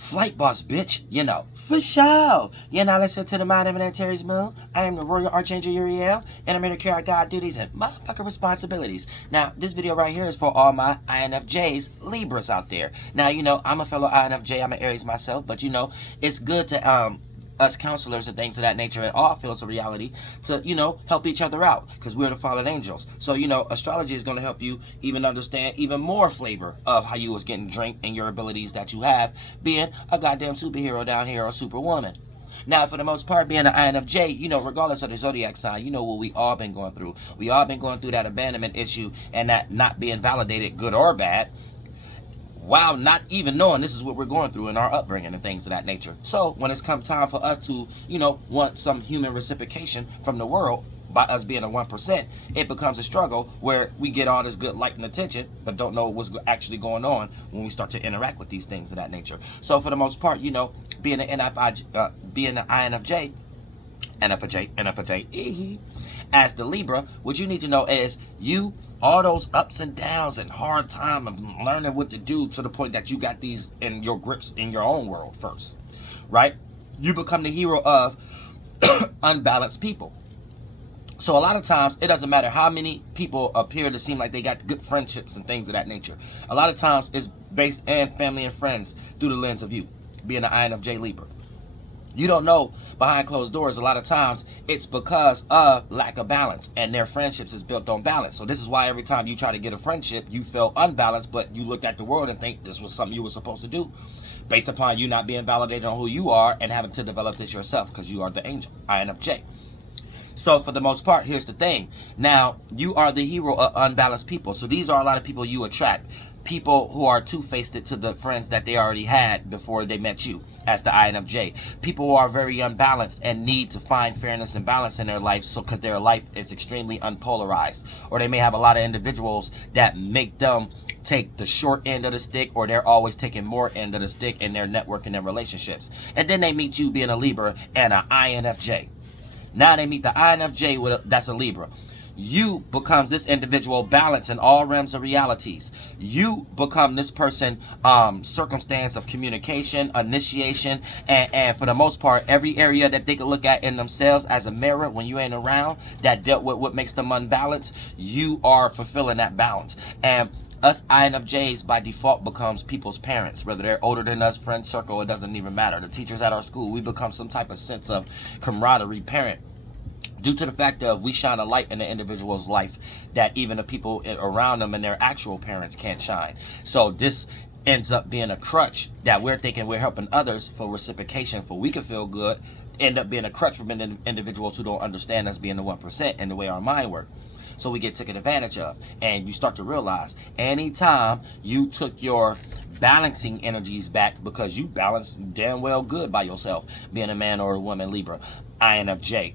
Flight boss, bitch, you know, for sure. You're not listening to the Mind of Terry's Moon. I am the Royal Archangel Uriel, and I'm here to carry out God duties and motherfucking responsibilities. Now, this video right here is for all my INFJs, Libras out there. Now, you know, I'm a fellow INFJ, I'm an Aries myself, but you know, it's good to, us counselors and things of that nature in all fields of reality to, you know, help each other out because we're the fallen angels. So, you know, astrology is going to help you even understand even more flavor of how you was getting drink and your abilities that you have being a goddamn superhero down here or superwoman. Now, for the most part, being an INFJ, you know, regardless of the zodiac sign, you know what we all been going through. We all been going through that abandonment issue and that not being validated, good or bad, while not even knowing this is what we're going through in our upbringing and things of that nature. So when it's come time for us to, you know, want some human reciprocation from the world by us being a 1%, it becomes a struggle where we get all this good light and attention, but don't know what's actually going on when we start to interact with these things of that nature. So for the most part, you know, being an INFJ, as the Libra, what you need to know is you, all those ups and downs and hard time of learning what to do to the point that you got these in your grips in your own world first, right? You become the hero of unbalanced people. So a lot of times, it doesn't matter how many people appear to seem like they got good friendships and things of that nature. A lot of times, it's based in family and friends through the lens of you, being an INFJ Libra. You don't know behind closed doors. A lot of times it's because of lack of balance, and their friendships is built on balance. So this is why every time you try to get a friendship, you feel unbalanced, but you look at the world and think this was something you were supposed to do based upon you not being validated on who you are and having to develop this yourself because you are the angel, INFJ. So for the most part, here's the thing. Now, you are the hero of unbalanced people. So these are a lot of people you attract. People who are two-faced to the friends that they already had before they met you as the INFJ. People who are very unbalanced and need to find fairness and balance in their life, so because their life is extremely unpolarized. Or they may have a lot of individuals that make them take the short end of the stick, or they're always taking more end of the stick in their network and their relationships. And then they meet you being a Libra and an INFJ. Now they meet the INFJ that's a Libra. You becomes this individual balance in all realms of realities. You become this person circumstance of communication, initiation, and for the most part, every area that they can look at in themselves as a mirror when you ain't around that dealt with what makes them unbalanced, you are fulfilling that balance. And us INFJs by default becomes people's parents, whether they're older than us, friend circle, it doesn't even matter. The teachers at our school, we become some type of sense of camaraderie parent due to the fact that we shine a light in the individual's life that even the people around them and their actual parents can't shine. So this ends up being a crutch that we're thinking we're helping others for reciprocation, for we can feel good, end up being a crutch from individuals who don't understand us being the 1% and the way our mind works. So we get taken advantage of, and you start to realize anytime you took your balancing energies back, because you balance damn well good by yourself, being a man or a woman, Libra, INFJ.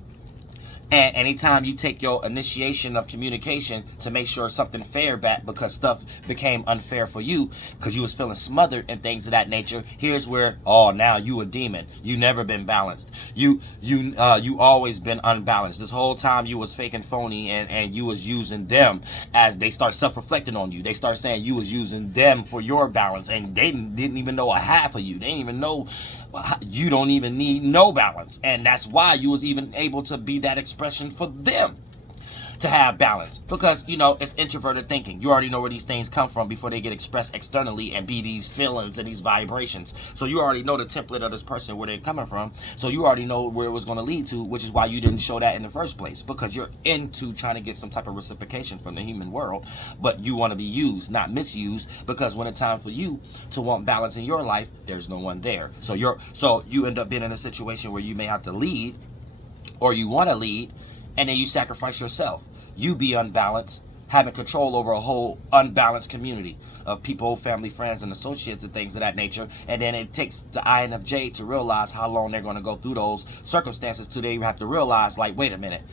And anytime you take your initiation of communication to make sure something fair back because stuff became unfair for you because you was feeling smothered and things of that nature, here's where, oh, now you a demon. You never been balanced. You always been unbalanced. This whole time you was fake and phony, and you was using them as they start self-reflecting on you. They start saying you was using them for your balance, and they didn't even know a half of you. They didn't even know you don't even need no balance, and that's why you was even able to be that expression for them to have balance, because you know it's introverted thinking. You already know where these things come from before they get expressed externally and be these feelings and these vibrations. So you already know the template of this person, where they're coming from, so you already know where it was going to lead to, which is why you didn't show that in the first place, because you're into trying to get some type of reciprocation from the human world, but you want to be used, not misused, because when it's time for you to want balance in your life, there's no one there. So you end up being in a situation where you may have to lead, or you want to lead, and then you sacrifice yourself. You be unbalanced, having control over a whole unbalanced community of people, family, friends, and associates and things of that nature. And then it takes the INFJ to realize how long they're going to go through those circumstances till they have to realize, like, wait a minute,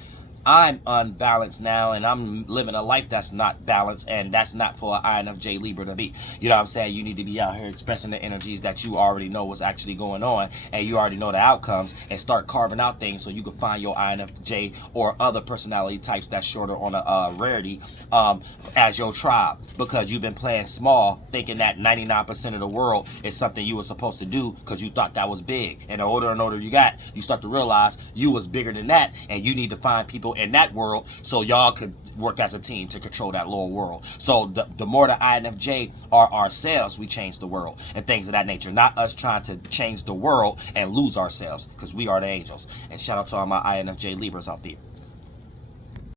I'm unbalanced now, and I'm living a life that's not balanced, and that's not for an INFJ Libra to be. You know what I'm saying? You need to be out here expressing the energies that you already know what's actually going on, and you already know the outcomes, and start carving out things so you can find your INFJ or other personality types that's shorter on a rarity as your tribe, because you've been playing small, thinking that 99% of the world is something you were supposed to do because you thought that was big. And the older and older you got, you start to realize you was bigger than that, and you need to find people in that world so y'all could work as a team to control that lower world. So the more the INFJ are ourselves, we change the world and things of that nature. Not us trying to change the world and lose ourselves, because we are the angels. And shout out to all my INFJ Libras out there.